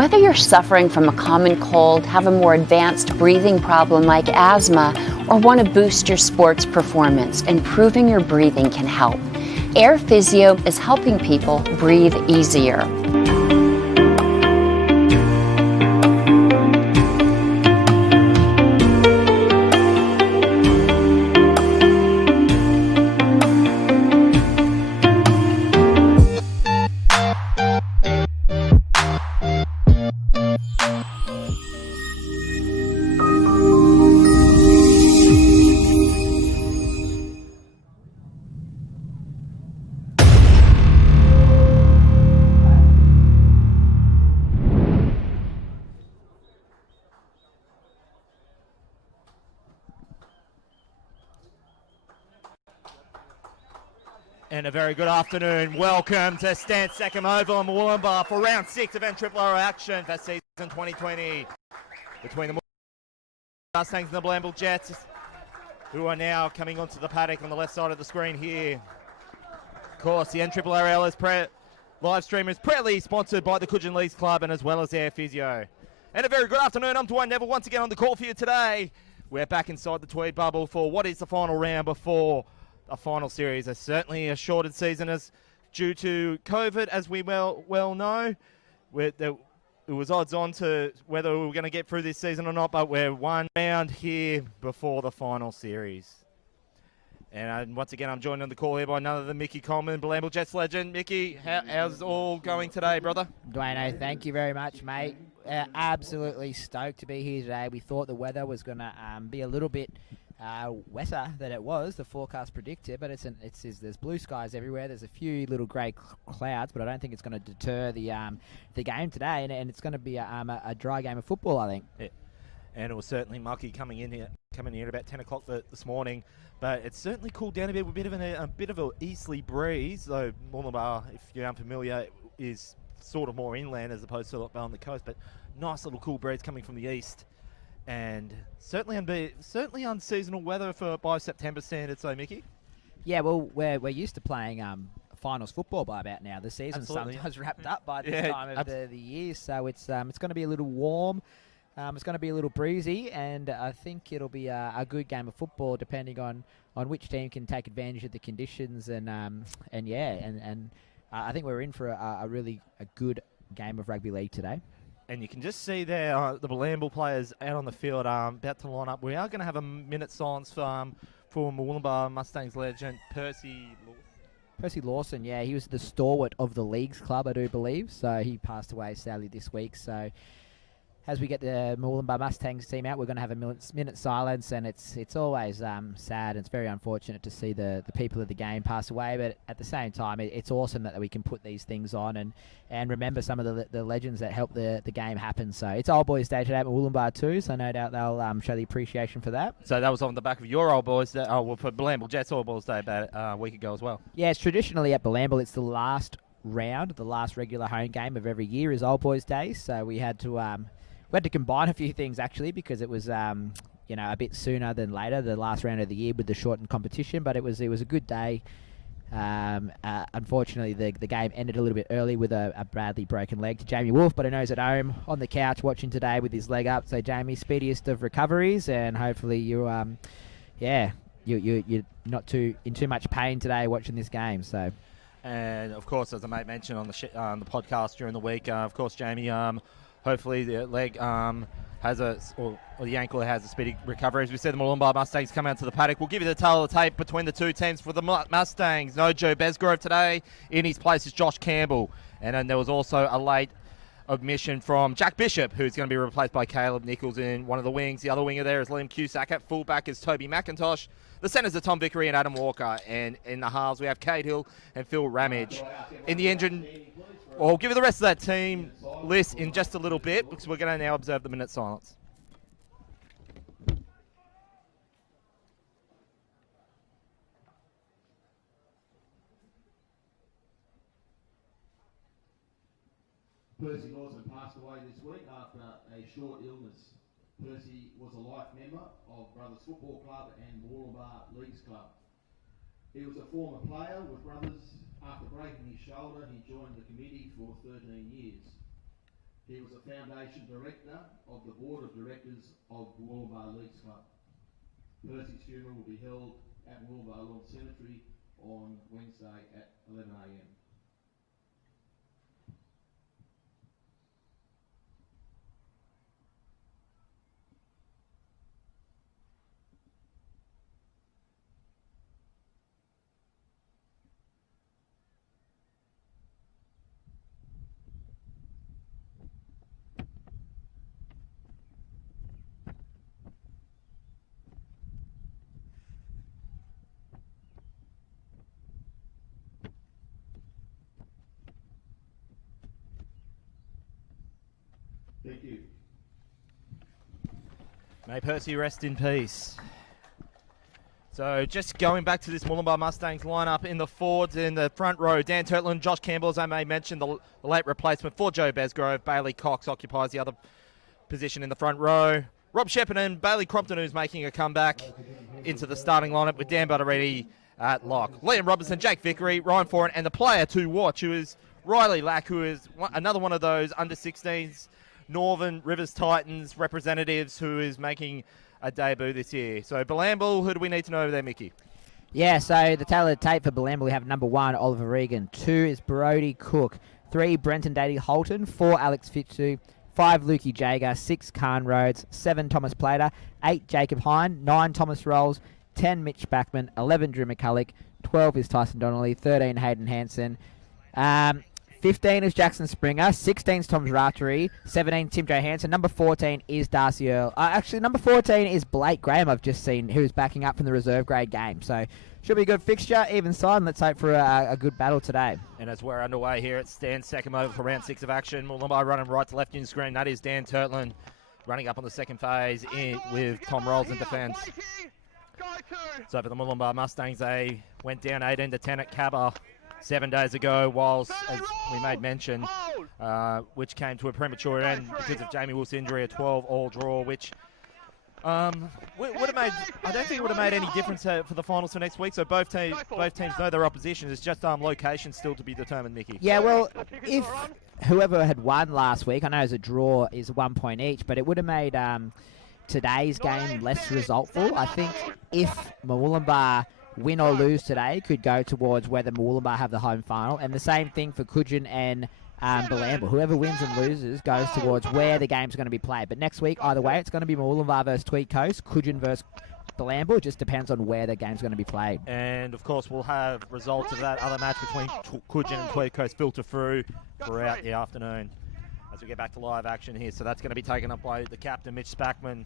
Whether you're suffering from a common cold, have a more advanced breathing problem like asthma, or want to boost your sports performance, improving your breathing can help. Air Physio is helping people breathe easier. And a very good afternoon. Welcome to Stan Second Oval in Murwillumbar for round 6 of NRRRL action for season 2020 between the Mustangs and the Bilambil Jets, who are now coming onto the paddock on the left side of the screen here. Of course, the NRRRL live stream is proudly sponsored by the Coogin Leagues Club and as well as Air Physio. And a very good afternoon. I'm Dwayne Neville once again on the call for you today. We're back inside the Tweed bubble for what is the final round before a final series. Is certainly a shortened season as due to COVID, as we well know. It was odds on to whether we were going to get through this season or not, but we're one round here before the final series. And once again, I'm joined on the call here by none other than Mickey Coleman, Bilambil Jets legend. Mickey, how's all going today, brother? Dwayne, thank you very much, mate. Absolutely stoked to be here today. We thought the weather was going to be a little bit wetter than it was, the forecast predicted, but there's blue skies everywhere. There's a few little grey clouds, but I don't think it's going to deter the game today, and it's going to be a dry game of football, I think. Yeah. And it was certainly mucky coming in here at about 10 o'clock this morning, but it's certainly cooled down a bit with a bit of an easterly breeze. Though Murwillumbar, if you're unfamiliar, is sort of more inland as opposed to on the coast, but nice little cool breeze coming from the east. And certainly unseasonal weather by September standards, so Mickey. Yeah, well, we're used to playing finals football by about now. The season's sometimes wrapped up by this time of the year, so it's going to be a little warm. It's going to be a little breezy, and I think it'll be a good game of football, depending on which team can take advantage of the conditions. And I think we're in for a really good game of rugby league today. And you can just see there the Bilambil players out on the field about to line up. We are going to have a minute silence for Murwillumbar Mustangs legend Percy Lawson, yeah. He was the stalwart of the Leagues Club, I do believe. So he passed away sadly this week. So as we get the Murwillumbar Mustangs team out, we're going to have a minute silence, and it's always sad. It's very unfortunate to see the people of the game pass away, but at the same time, it's awesome that we can put these things on and remember some of the legends that helped the game happen. So it's Old Boys Day today at Murwillumbar too, so no doubt they'll show the appreciation for that. So that was on the back of your Old Boys Day, for Bilambil Jets Old Boys Day about a week ago as well. Yeah, it's traditionally at Bilambil, it's the last round, the last regular home game of every year is Old Boys Day, so we had to combine a few things actually, because it was a bit sooner than later, the last round of the year with the shortened competition. But it was a good day. Unfortunately, the game ended a little bit early with a badly broken leg to Jamie Wolf, but I know he's at home on the couch watching today with his leg up. So Jamie, speediest of recoveries, and hopefully you're not in too much pain today watching this game. So. And of course, as the mate mentioned on the podcast during the week, of course, Jamie. Hopefully the leg or the ankle has a speedy recovery. As we said, the Murwillumbar Mustangs come out to the paddock. We'll give you the tale of the tape between the two teams. For the Mustangs, no Joe Besgrove today. In his place is Josh Campbell. And then there was also a late admission from Jack Bishop, who's going to be replaced by Caleb Nichols in one of the wings. The other winger there is Liam Cusack. At fullback is Toby McIntosh. The centres are Tom Vickery and Adam Walker. And in the halves, we have Cade Hill and Phil Ramage. In the engine, I'll give you the rest of that team list in just a little bit, because we're going to now observe the minute silence. Percy Lawson passed away this week after a short illness. Percy was a life member of Brothers Football Club and Murwillumbar Leagues Club. He was a former player with Brothers. After breaking his shoulder, he joined the committee for 13 years. He was a foundation director of the board of directors of Murwillumbar Leagues Club. Percy's funeral will be held at Murwillumbar Lawn Cemetery on Wednesday at 11 a.m. Thank you. May Percy rest in peace. So just going back to this Murwillumbar Mustangs lineup in the forwards in the front row, Dan Turtland, Josh Campbell, as I may mention, the late replacement for Joe Besgrove. Bailey Cox occupies the other position in the front row. Rob Shepparton, Bailey Crompton, who's making a comeback into the starting lineup with Dan Butteretti at lock. Liam Robertson, Jake Vickery, Ryan Foran, and the player to watch, who is Riley Lack, who is another one of those under-16s Northern Rivers Titans representatives who is making a debut this year. So Bilambil, who do we need to know over there, Mickey? Yeah, so the tale of the tape for Bilambil, we have number 1, Oliver Regan. 2 is Brody Cook. 3, Brenton Dady Holton. 4, Alex Fitzhugh. 5, Lukey Jager. 6, Khan Rhodes. 7, Thomas Plater. 8, Jacob Hine. 9, Thomas Rolls. 10, Mitch Backman. 11, Drew McCulloch. 12 is Tyson Donnelly. 13, Hayden Hansen. 15 is Jackson Springer. 16 is Tom Rattery. 17, Tim Johansson. Number 14 is Darcy Earl. Actually, number 14 is Blake Graham, I've just seen, who's backing up from the reserve grade game. So, should be a good fixture, even side. Let's hope for a good battle today. And as we're underway here, it stands second over for round 6 of action. Murwillumbar running right to left in screen. That is Dan Turtland running up on the second phase with Tom Rolls in defence. So for the Murwillumbar Mustangs, they went down 18-10 at Cabba 7 days ago, whilst, as we made mention, which came to a premature end because of Jamie Wolf's injury, a 12-all draw, which would have made, I don't think it would have made any difference for the finals for next week. So both teams know their opposition. It's just location still to be determined, Mickey. Yeah, well, if whoever had won last week, I know as a draw is 1 point each, but it would have made today's game less resultful. I think if Murwillumbar win or lose today could go towards whether Murwillumbar have the home final, and the same thing for Coogin and Bilambil. Whoever wins and loses goes towards where the game's going to be played. But next week, either way, it's going to be Murwillumbar versus Tweed Coast, Coogin versus Bilambil. It just depends on where the game's going to be played. And of course, we'll have results of that other match between Coogin and Tweed Coast filter through throughout the afternoon as we get back to live action here. So that's going to be taken up by the captain, Mitch Spackman.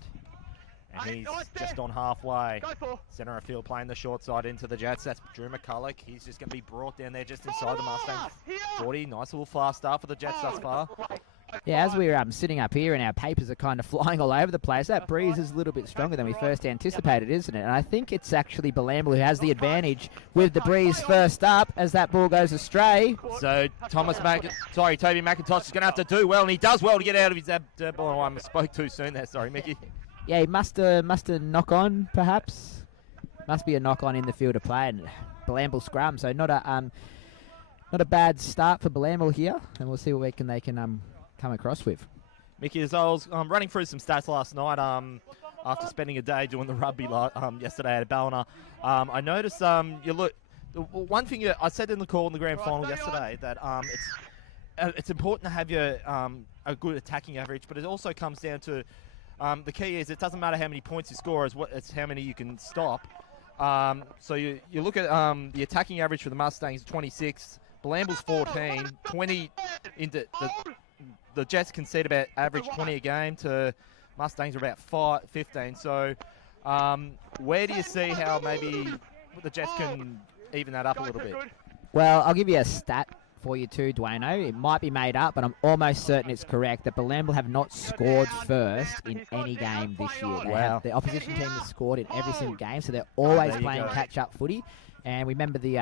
And he's just on halfway. Centre of field playing the short side into the Jets. That's Drew McCulloch. He's just going to be brought down there just inside the Mustangs 40. Nice little fast start for the Jets thus far. Yeah, as we're sitting up here and our papers are kind of flying all over the place, that breeze is a little bit stronger than we first anticipated, isn't it? And I think it's actually Bilambil who has the advantage with the breeze first up as that ball goes astray. So Toby McIntosh is going to have to do well, and he does well to get out of his ball. I spoke too soon there. Sorry, Mickey. Yeah, he must have knock on, perhaps. Must be a knock on in the field of play, and Bilambil scrum. So not a bad start for Bilambil here, and we'll see what they can come across with. Mickey, as I was running through some stats last night, after spending a day doing the rugby yesterday at Ballina, I noticed one thing I said in the call in the grand final yesterday that it's important to have your a good attacking average, but it also comes down to the key is it doesn't matter how many points you score, it's how many you can stop. So you look at the attacking average for the Mustangs, 26. Bilambil's 14. 20 into the Jets concede about average 20 a game to Mustangs are about 15. So where do you see how maybe the Jets can even that up a little bit? Well, I'll give you a stat for you too, Dwayno. It might be made up, but I'm almost certain it's correct that Bilambil have not scored first in any game this year. Wow. The opposition team has scored in every single game, so they're always playing catch-up footy. And we remember the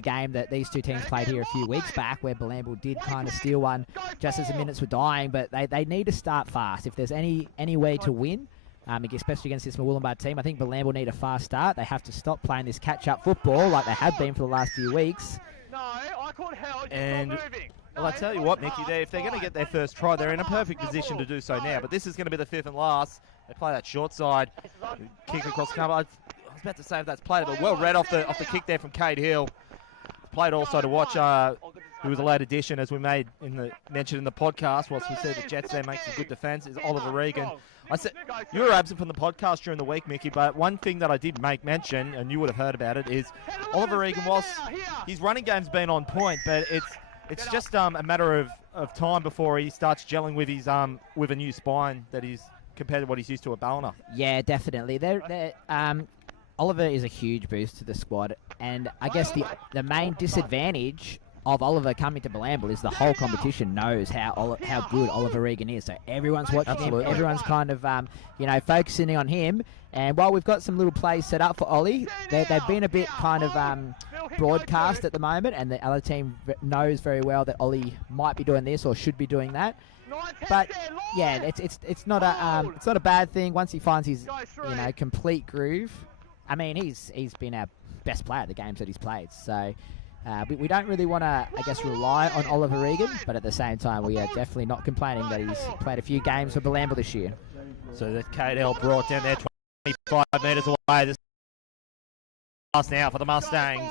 game that these two teams played here a few weeks back where Bilambil did kind of steal one just as the minutes were dying, but they need to start fast. If there's any way to win, especially against this Murwillumbar team, I think Bilambil need a fast start. They have to stop playing this catch-up football like they have been for the last few weeks. And Well, I tell you what, Mickey, if they're going to get their first try, they're in a perfect position to do so now. But this is going to be the fifth and last. They play that short side, kick across the cover. I was about to say if that's played, but well read off the kick there from Cade Hill. Played also to watch, who was a late addition, as we mentioned in the podcast, whilst we said the Jets there make some good defence, is Oliver Regan. I said you were absent from the podcast during the week, Mickey, but one thing that I did make mention, and you would have heard about it, is Oliver Regan, whilst his running game's been on point, but it's just a matter of time before he starts gelling with his with a new spine that is compared to what he's used to at Ballina. Yeah, definitely. Oliver is a huge boost to the squad, and I guess the main disadvantage of Oliver coming to Bilambil is the whole competition knows how good Oliver Regan is. So everyone's watching him, everyone's kind of focusing on him. And while we've got some little plays set up for Ollie, they've been a bit kind of broadcast at the moment, and the other team knows very well that Ollie might be doing this or should be doing that. But yeah, it's not a bad thing once he finds his complete groove. I mean, he's been our best player at the games that he's played. So we don't really want to, I guess, rely on Oliver Regan, but at the same time, we are definitely not complaining that he's played a few games for Bilambil this year. So the KDL brought down there 25 metres away. This pass now for the Mustangs.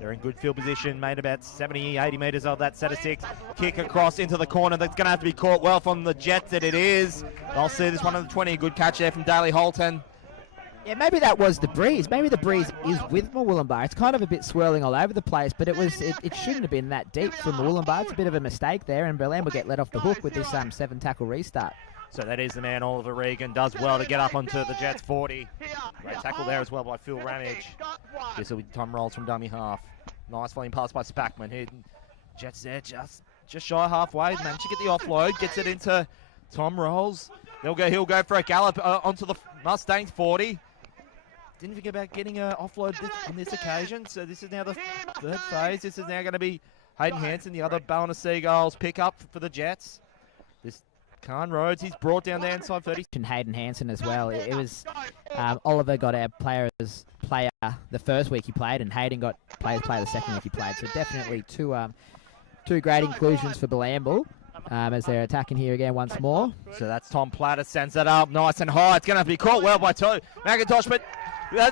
They're in good field position, made about 70, 80 metres of that set of six. Kick across into the corner. That's going to have to be caught well from the Jets, that it is. They'll see this one of the 20. Good catch there from Daly Holton. Yeah, maybe that was the breeze. Maybe the breeze is with Murwillumbar. It's kind of a bit swirling all over the place, but it shouldn't have been that deep from Murwillumbar. It's a bit of a mistake there, and Bilambil will get let off the hook with this 7-tackle restart. So that is the man, Oliver Regan, does well to get up onto the Jets 40. Great tackle there as well by Phil Ramage. This will be Tom Rolls from dummy half. Nice volume pass by Spackman. Jets there just shy halfway. Managed to get the offload, gets it into Tom Rolls. He'll go for a gallop onto the Mustangs 40. Didn't think about getting an offload on this occasion. So this is now the third phase. This is now going to be Hayden Hansen, the other Ballina Seagulls pick up for the Jets. This Khan Rhodes, he's brought down there inside 30. And Hayden Hansen as well. It was Oliver got our player the first week he played, and Hayden got player the second week he played. So definitely two great inclusions for Bilambil. As they're attacking here again once more. So that's Tom Platter, sends it up nice and high. It's going to have to be caught well by McIntosh, but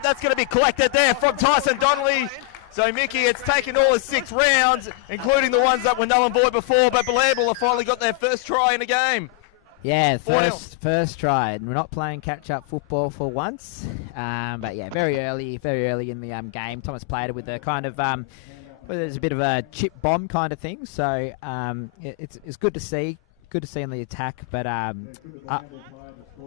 that's going to be collected there from Tyson Donnelly. So Mickey, it's taken all his 6 rounds, including the ones that were null and void before, but Bilambil have finally got their first try in the game. Yeah, first try. We're not playing catch-up football for once. But yeah, very early in the game. Thomas played it with a kind of... there's a bit of a chip bomb kind of thing, so it's good to see. Good to see in the attack, but I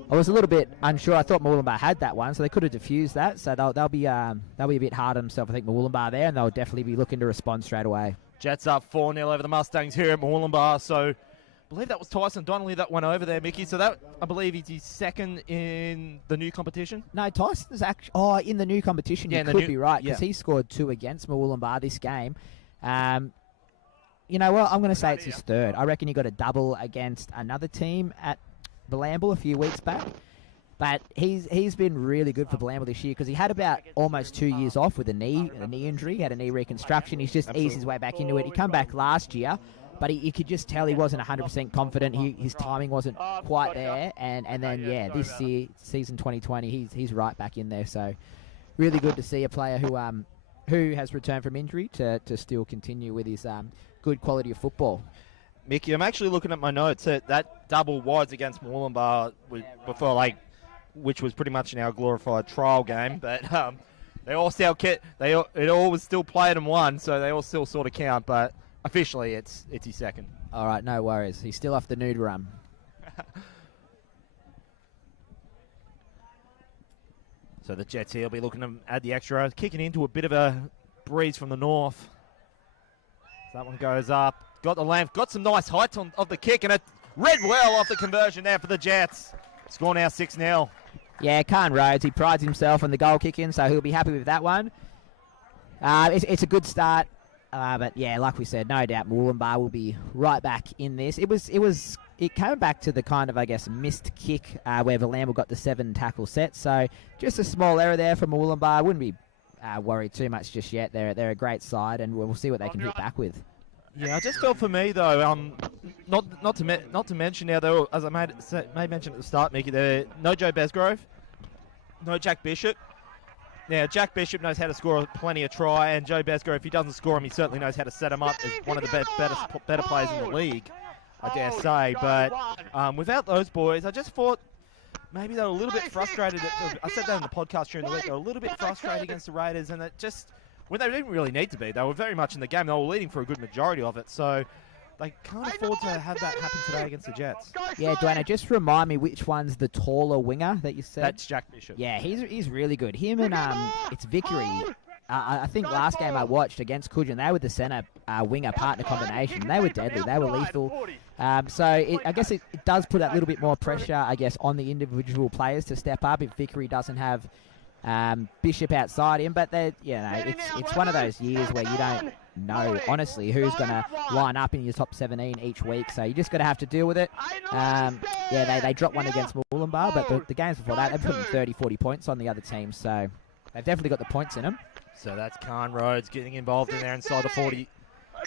was a little bit unsure. I thought Murwillumbar had that one, so they could have diffused that. So they'll be a bit hard on themselves, I think, Murwillumbar there, and they'll definitely be looking to respond straight away. Jets up 4-0 over the Mustangs here at Murwillumbar. So I believe that was Tyson Donnelly that went over there, Mickey. So that, I believe, is his second in the new competition. No, Tyson's actually in the new competition. Yeah, you could be right, because he scored 2 against Murwillumbar this game. You know what? I'm going to say it's his third. I reckon he got a double against another team at Bilambil a few weeks back. But he's been really good for Bilambil this year, because he had about almost 2 years off with a knee injury. He had a knee reconstruction. He's just eased his way back into it. He came back last year, but you could just tell he wasn't 100% confident. His timing wasn't quite there. And then, this year, season 2020, he's right back in there. So really good to see a player who has returned from injury to still continue with his good quality of football. Mickey, I'm actually looking at my notes. That double was against Murwillumbar before, which was pretty much in our glorified trial game. But they all still it all was still played and won, so they all still sort of count. But officially, it's his second. All right, no worries. He's still off the nude run. So the Jets here will be looking to add the extra, kicking into a bit of a breeze from the north. That one goes up. Got the length. Got some nice height of the kick, and it read well off the conversion there for the Jets. Score now 6-0. Yeah, Khan Rhodes, he prides himself on the goal kicking, so he'll be happy with that one. It's a good start, but yeah, like we said, no doubt Murwillumbar will be right back in this. It came back to the kind of, I guess, missed kick where Bilambil got the 7-tackle set. So just a small error there from Murwillumbar. Wouldn't be worried too much just yet. They're a great side, and we'll see what they can hit back with. Yeah, I just felt for me though, not to mention now though, as I made mention at the start, Mickey, there no Joe Besgrove, no Jack Bishop. Now Jack Bishop knows how to score plenty of try, and Joe Besgrove, if he doesn't score him, he certainly knows how to set him up as one of the better players in the league, I dare say. But without those boys, I just thought maybe they were a little bit frustrated. I said that in the podcast during the week. They were a little bit frustrated against the Raiders, and it just, when they didn't really need to be, they were very much in the game. They were leading for a good majority of it, so they can't afford to have that happen today against the Jets. Yeah, Dwayne, just remind me which one's the taller winger that you said? That's Jack Bishop. Yeah, he's really good. Him and it's Vickery. I think last game I watched against Coogin, they were the centre winger partner combination. They were deadly. They were lethal. I guess it does put that little bit more pressure, I guess, on the individual players to step up if Vickery doesn't have Bishop outside him. But it's one of those years where you don't know, honestly, who's going to line up in your top 17 each week. So you just got to have to deal with it. They dropped one against Murwillumbar, but the games before that, they put 30, 40 points on the other team. So they've definitely got the points in them. So that's Khan Rhodes getting involved in there inside the 40,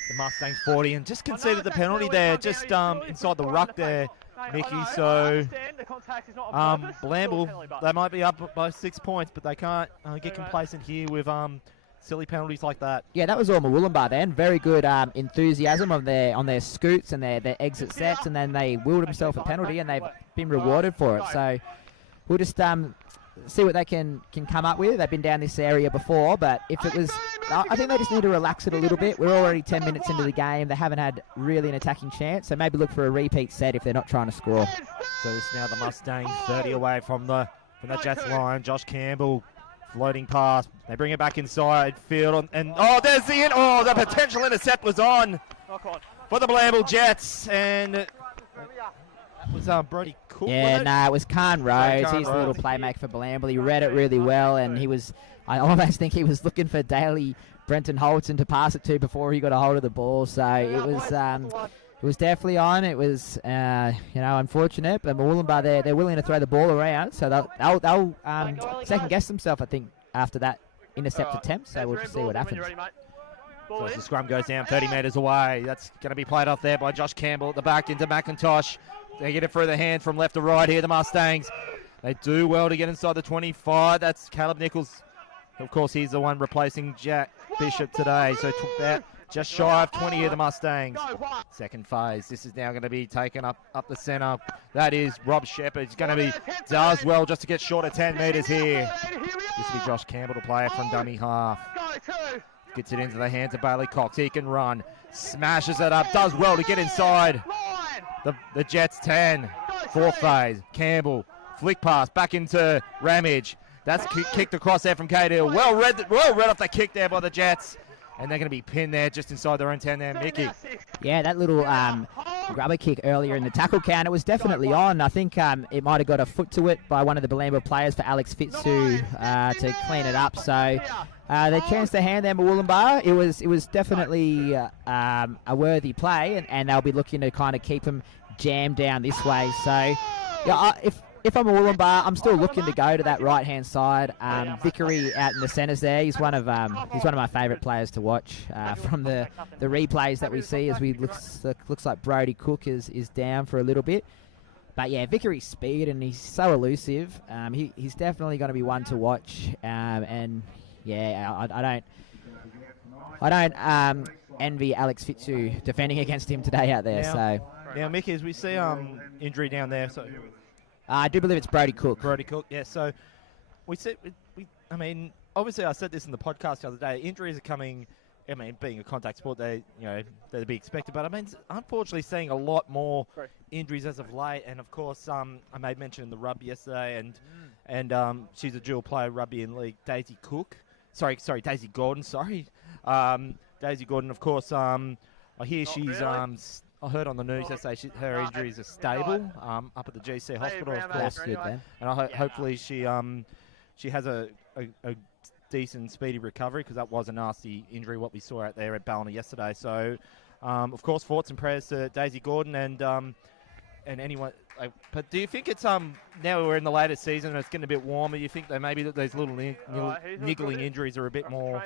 the Mustangs 40, and just conceded the penalty there, just inside the ruck there, Mickey. So Bilambil, they might be up by 6 points, but they can't get complacent here with silly penalties like that. Yeah, that was all Murwillumbar then. Very good enthusiasm on their scoots and their exit sets, and then they willed themselves a penalty, and they've been rewarded for it. So we'll just see what they can come up with. They've been down this area before, but if it was, I think they just need to relax it a little bit. We're already 10 minutes into the game. They haven't had really an attacking chance, so maybe look for a repeat set if they're not trying to score. So this now the Mustangs 30 away from the Jets line. Josh Campbell floating pass. They bring it back inside field, and there's the potential intercept was on for the Bilambil Jets, and that was Brody Cook. Yeah, it was Khan Rhodes. He's the little playmaker for Bilambil. He read it really well, and I almost think he was looking for Daly Brenton Holton to pass it to before he got a hold of the ball. So it was definitely on. It was unfortunate, but Murwillumbar they're willing to throw the ball around, so they'll second guess themselves, I think, after that intercept attempt. So we'll just see what happens. So as the scrum goes down 30 metres away, that's going to be played off there by Josh Campbell at the back into McIntosh. They get it through the hand from left to right here, the Mustangs. They do well to get inside the 25. That's Caleb Nichols. Of course, he's the one replacing Jack Bishop today. So took that just shy of 20 here, the Mustangs. Second phase. This is now going to be taken up the centre. That is Rob Shepherd. He's going to does well just to get short of 10 metres here. This will be Josh Campbell to play it from dummy half. Gets it into the hands of Bailey Cox. He can run. Smashes it up. Does well to get inside the Jets 10. Fourth phase. Campbell. Flick pass back into Ramage. That's kicked across there from Cahill. Well read off the kick there by the Jets. And they're going to be pinned there just inside their own 10 there, Mickey. Yeah, that little grubber kick earlier in the tackle count, it was definitely on. I think it might have got a foot to it by one of the Bilambil players for Alex Fitzhugh to clean it up. So the chance to hand them Murwillumbar, it was definitely a worthy play, and they'll be looking to kind of keep them jammed down this way. So yeah, if I'm a Murwillumbar, I'm still looking to go to that right-hand side. Vickery out in the centres there. He's one of my favourite players to watch from the replays that we see. As looks like Brody Cook is down for a little bit. But yeah, Vickery's speed, and he's so elusive. He's definitely going to be one to watch. And yeah, I don't envy Alex Fitzhugh defending against him today out there. Now, Mickey, as we see injury down there, so. I do believe it's Brody Cook. Brody Cook, yeah. So I mean, obviously I said this in the podcast the other day. Injuries are coming. I mean, being a contact sport, they're to be expected. But I mean, unfortunately, seeing a lot more injuries as of late. And of course, I made mention in the rugby yesterday, and she's a dual player rugby in league. Daisy Gordon. Daisy Gordon. Of course, I hear she's. I heard on the news yesterday her injuries are stable up at the GC hospital, of course. That's good, then. And hopefully she has a decent, speedy recovery, because that was a nasty injury what we saw out there at Ballina yesterday. So, of course, thoughts and prayers to Daisy Gordon and anyone. But do you think it's now we're in the later season and it's getting a bit warmer? You think that maybe those little niggling injuries are a bit more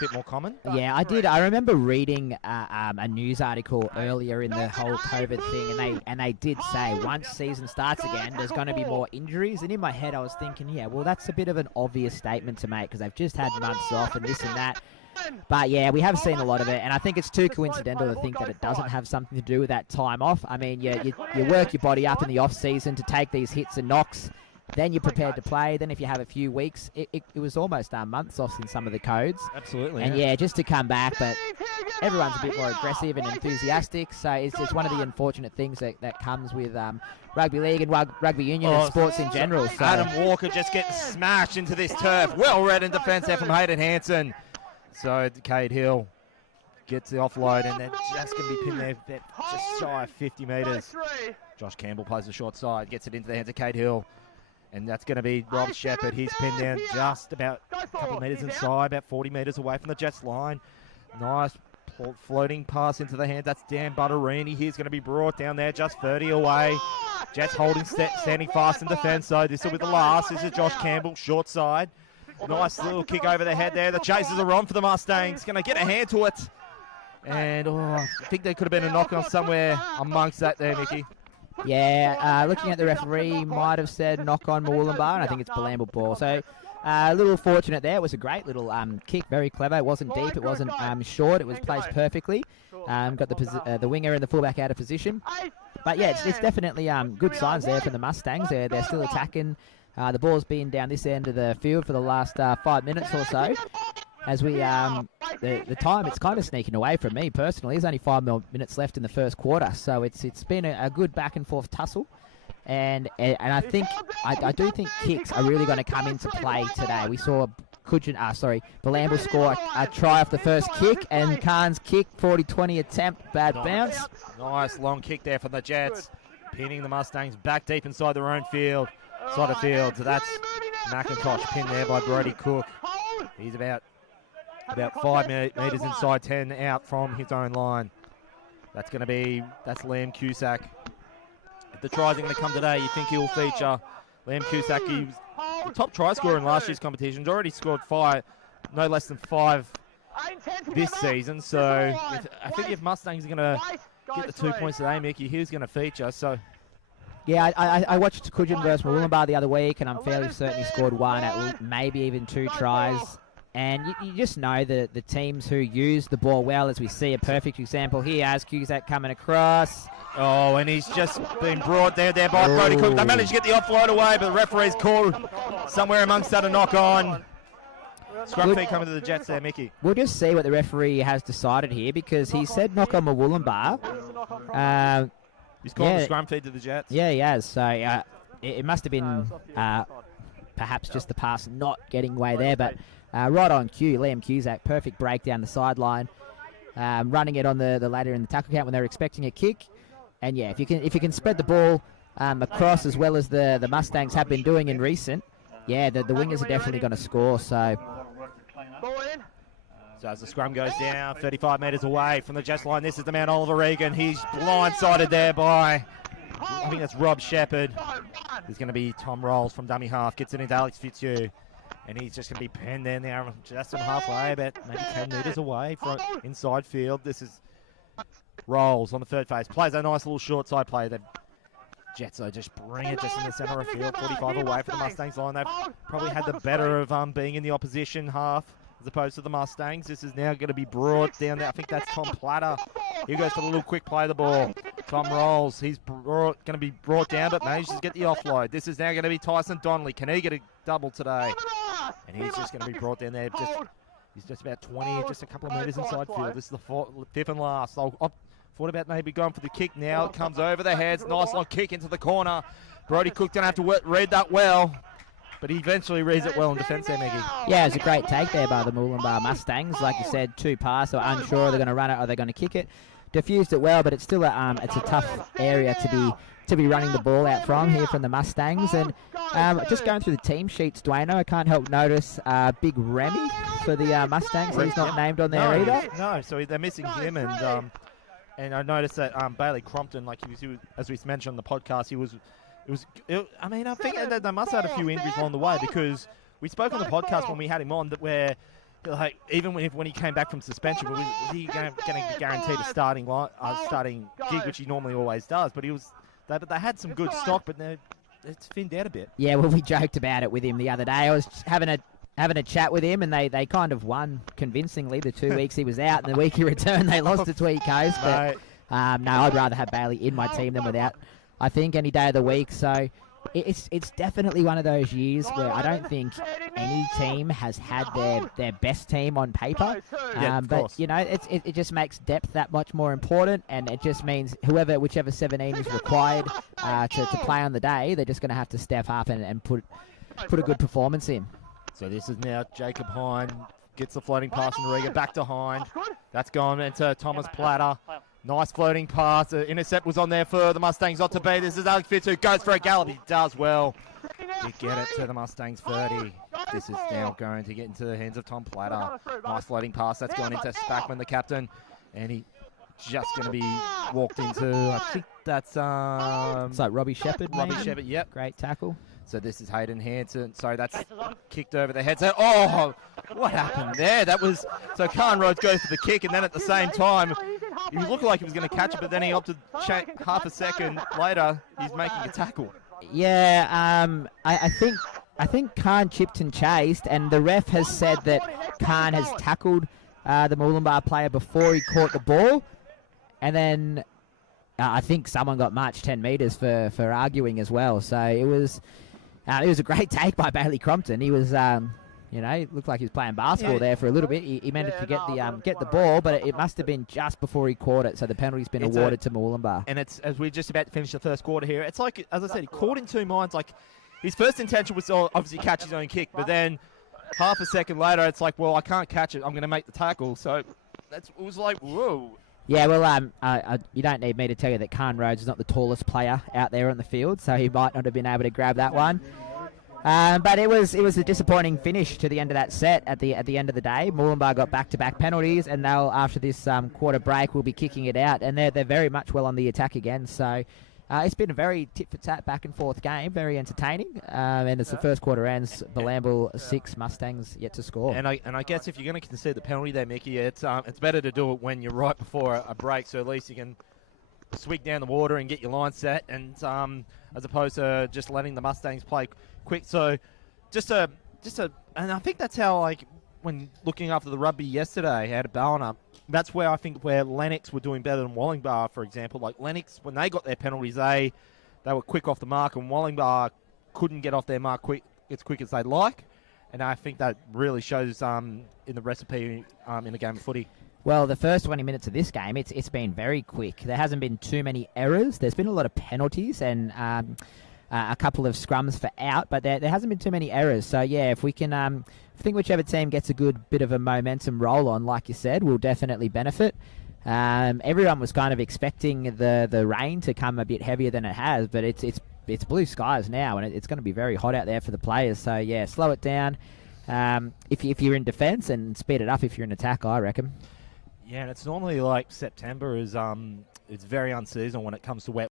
bit more common. Yeah, I did. I remember reading a news article earlier in the whole COVID thing, and they did say once season starts again, there's going to be more injuries. And in my head, I was thinking, yeah, well, that's a bit of an obvious statement to make because they've just had months off and this and that. But yeah, we have seen a lot of it, and I think it's too coincidental to think that it doesn't have something to do with that time off. I mean, you work your body up in the off season to take these hits and knocks. Then you're prepared to play. Then if you have a few weeks, it was almost months off in some of the codes. Absolutely. And yeah, just to come back, but everyone's a bit more aggressive and enthusiastic. So it's just one of the unfortunate things that comes with rugby league and rugby union and sports in general. So Adam Walker just getting smashed into this turf. Well read in defence there from Hayden Hanson. So Cade Hill gets the offload, and they're just going to be pinned there just shy of 50 metres. Josh Campbell plays the short side, gets it into the hands of Cade Hill. And that's going to be Rob Shepherd. He's pinned down just about a couple of metres inside, about 40 metres away from the Jets line. Nice floating pass into the hands. That's Dan Butterini. He's going to be brought down there just 30 away. Jets holding, standing fast in defence. So this will be the last. This is Josh Campbell, short side. Nice little kick over the head there. The chasers are on for the Mustangs. Going to get a hand to it. And I think there could have been a knock on somewhere amongst that there, Mickey. Yeah, looking at the referee, might have said knock on Murwillumbar, and I think it's Bilambil ball. So a little fortunate there. It was a great little kick, very clever. It wasn't deep, it wasn't short. It was placed perfectly. Got the winger and the fullback out of position. But yeah, it's definitely good signs there from the Mustangs. They're still attacking. The ball's been down this end of the field for the last 5 minutes or so. As we, the time, it's kind of sneaking away from me personally. There's only 5 more minutes left in the first quarter, so it's been a good back and forth tussle, and I think I do think kicks are really going to come into play today. We saw Bilambil score a try off the first kick, and Khan's kick 40-20 attempt, bad bounce. Nice long kick there from the Jets, pinning the Mustangs back deep inside their own field, side of field. So that's McIntosh pinned there by Brody Cook. He's about 5 metres inside 10 out from his own line. That's Liam Cusack. If the tries are going to come today, you think he'll feature Liam Cusack. He was the top try scorer in last year's competition. He's already scored no less than 5 this season. So I think if Mustangs are going to get the 2 points today, Mickey, he's going to feature. So yeah, I watched Coogin versus Murwillumbar the other week, and I'm fairly certain he scored 1, maybe even 2 tries. And you just know that the teams who use the ball well, as we see a perfect example here, as Cusack coming across. Oh, and he's just been brought there by Brody Cook. They managed to get the offload away, but the referee's called somewhere amongst that a knock on. Scrum feet coming to the Jets there, Mickey. We'll just see what the referee has decided here, because he said knock on Murwillumbar. He's called the scrum feed to the Jets. Yeah, he has. So it must have been perhaps just the pass not getting away there, but right on cue, Liam Cusack, perfect break down the sideline, running it on the ladder in the tackle count when they're expecting a kick. And yeah, if you can spread the ball across as well as the Mustangs have been doing in recent, yeah, the wingers are definitely going to score. So as the scrum goes down, 35 metres away from the Jets line, this is the man Oliver Regan. He's blindsided there by, I think that's Rob Shepherd. There's going to be Tom Rolls from dummy half, gets it into Alex Fitzhugh. And he's just going to be penned there now, just halfway, about maybe 10 metres away from inside field. This is Rolls on the third phase. Plays a nice little short side play. The Jets just bring it just in the centre of field, 45 away from the Mustangs line. They've probably had the better of being in the opposition half as opposed to the Mustangs. This is now going to be brought down there. I think that's Tom Platter. He goes for the little quick play of the ball. Tom Rolls. He's going to be brought down, but manages to get the offload. This is now going to be Tyson Donnelly. Can he get a double today? And he's just going to be brought down there. He's just about 20, just a couple of metres inside field. This is the fifth and last. I thought about maybe going for the kick now. It comes over the heads. Nice long kick into the corner. Brody Cook didn't have to read that well, but he eventually reads it well in defence there, Maggie. Yeah, it was a great take there by the Murwillumbar Mustangs. Like you said, 2 pass. They were unsure they're going to run it or they're going to kick it. Diffused it well, but it's still it's a tough area to be running the ball out from here from the Mustangs. And just going through the team sheets, Dwayno, I can't help notice Big Remy for the Mustangs. He's not named on there either. No, so they're missing him. And I noticed that Bailey Crompton, like he was, as we mentioned on the podcast, I think that they must have had a few injuries along the way, because we spoke on the podcast when we had him on where like even when he came back from suspension, was he going to guarantee a starting gig, which he normally always does? But they had some good stock, but it's thinned out a bit. Yeah, well, we joked about it with him the other day. I was having a chat with him, and they kind of won convincingly the 2 weeks he was out, and the week he returned, they lost to Tweed Coast. But no, I'd rather have Bailey in my team than without, I think, any day of the week. So it's definitely one of those years where I don't think any team has had their best team on paper. But, you know, it just makes depth that much more important, and it just means whichever 17 is required to play on the day, they're just going to have to step up and put a good performance in. So this is now Jacob Hind, gets the floating pass from Riga, back to Hind. That's gone into Thomas Platter. Nice floating pass. The intercept was on there for the Mustangs not to be. This is Alex Fitz who goes for a gallop. He does well to get it to the Mustangs 30. This is now going to get into the hands of Tom Platter. Nice floating pass. That's gone into Spackman, the captain. And he just going to be walked into, I think that's... it's like Robbie Shepherd, Robbie Shepherd, yep. Great tackle. So this is Hayden Hanson. So that's kicked over the head. So, oh, what happened there? So Khan Rhodes goes for the kick, and then at the same time, he looked like he was going to catch it, but then he opted half a second later, he's making a tackle. Yeah, I think Khan chipped and chased, and the ref has said that Khan has tackled the Murwillumbar player before he caught the ball, and then I think someone got marched 10 metres for arguing as well. So it was a great take by Bailey Crompton. He was, looked like he was playing basketball there for a little bit. He managed to get the ball, but it must have been just before he caught it. So the penalty's been awarded to Murwillumbar. And it's, as we're just about to finish the first quarter here, it's like, as I said, he caught in two minds. Like, his first intention was to obviously catch his own kick, but then half a second later, it's like, well, I can't catch it. I'm going to make the tackle. So it was like, whoa. Yeah, well, you don't need me to tell you that Khan Rhodes is not the tallest player out there on the field, so he might not have been able to grab that one. But it was a disappointing finish to the end of that set. At the end of the day, Murwillumbar got back-to-back penalties, and they'll, after this quarter break, will be kicking it out, and they're very much well on the attack again. So it's been a very tit-for-tat, back-and-forth game, very entertaining. And as the first quarter ends, Bilambil 6, Mustangs yet to score. And I guess if you're going to concede the penalty there, Mickey, it's better to do it when you're right before a break, so at least you can swig down the water and get your line set, and as opposed to just letting the Mustangs play quick. So and I think that's how, like, when looking after the rugby yesterday out of Ballina, that's where I think where Lennox were doing better than Wollongbar, for example. Like Lennox, when they got their penalties, they were quick off the mark, and Wollongbar couldn't get off their mark as quick as they'd like. And I think that really shows in the recipe in a game of footy. Well, the first 20 minutes of this game, it's been very quick. There hasn't been too many errors. There's been a lot of penalties and a couple of scrums for out, but there hasn't been too many errors. So, yeah, if we can, I think whichever team gets a good bit of a momentum roll on, like you said, will definitely benefit. Everyone was kind of expecting the rain to come a bit heavier than it has, but it's blue skies now, and it's going to be very hot out there for the players. So, yeah, slow it down if you're in defence, and speed it up if you're in attack, I reckon. Yeah, and it's normally like September is it's very unseasonal when it comes to wet